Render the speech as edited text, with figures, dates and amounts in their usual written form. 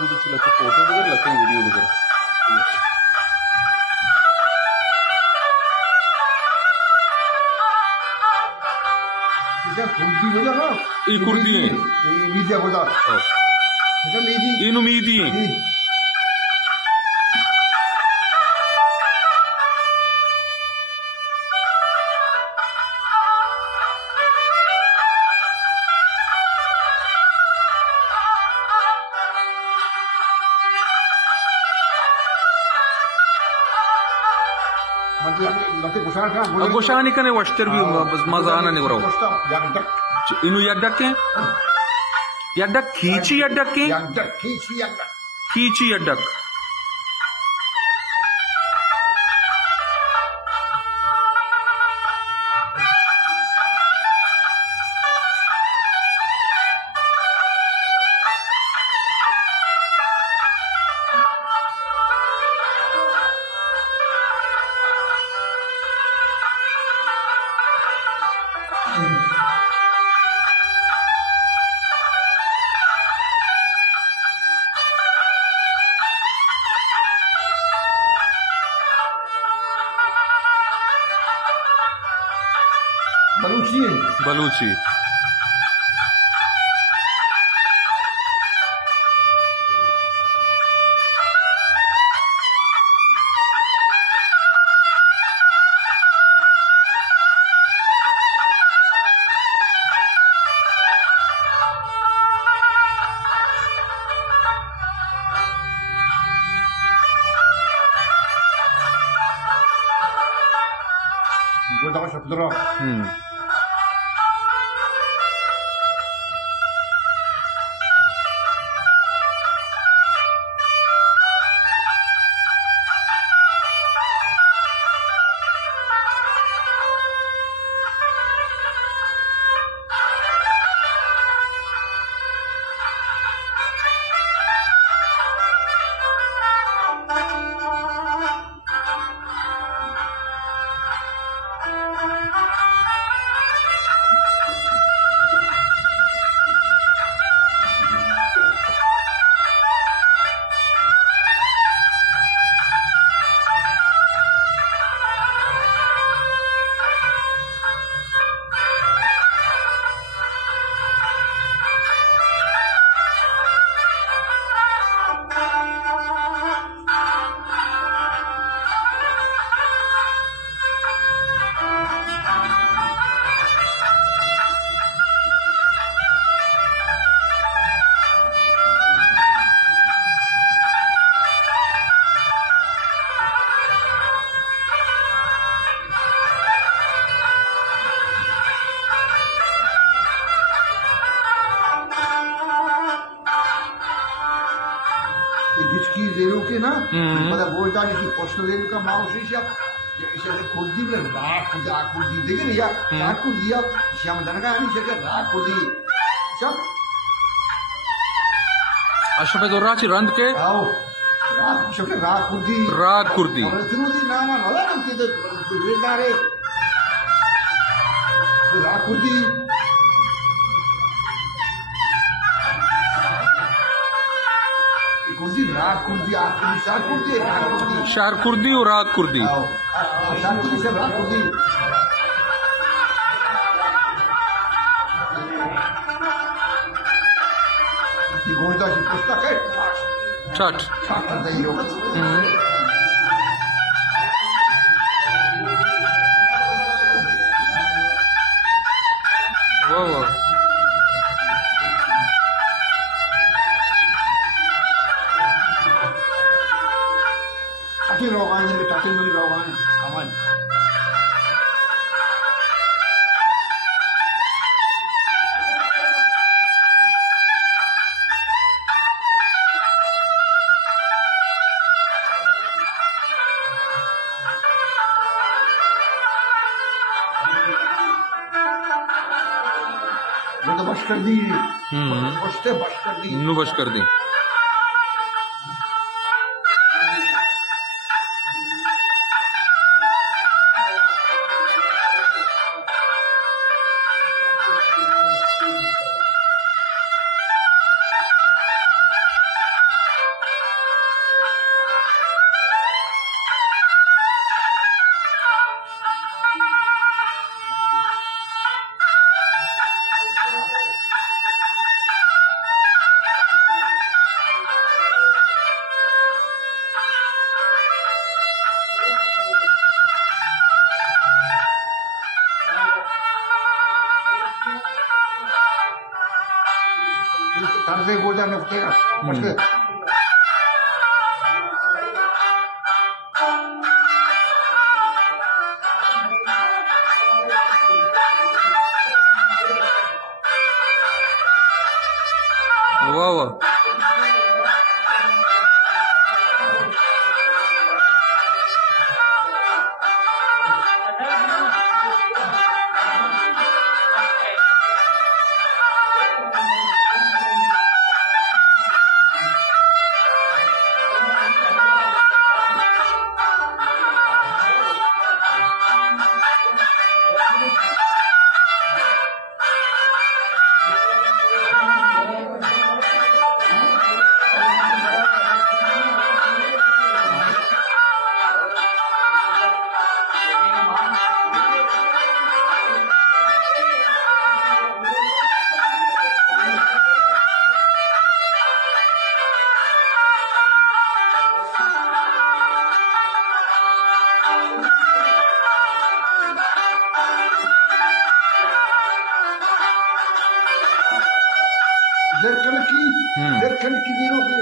बहुत अच्छी लगती है, फोटो वगैरह लगते हैं, वीडियो वगैरह। ये कुर्ती है, इन उम्मीदी है। गोशानी का वस्तर भी मजाना नहीं बराबर इनु यड्डक यड्डक खींची यड्डक खींची यड्डक बलूची बलूची मतलब बोलता है कि पोस्टदेव का माउसिया इसे खुदी में राख खुदा खुदी देखे नहीं यार राख खुदी या श्याम जनका नहीं से राख खुदी सब अशफे दो राची रंद के आओ राख शफे राख खुदी और तिरुदी नाम वाला ना कि तो वेदारे राख खुदी शार कुर्दी और राग कुर्दी पुस्तक है Chhath rogannya betakin beli rogannya aman वो तो बश कर दी बश कर दी गोदा नफ्तेगा पश्ते वाह वाह दरकन की दिनों के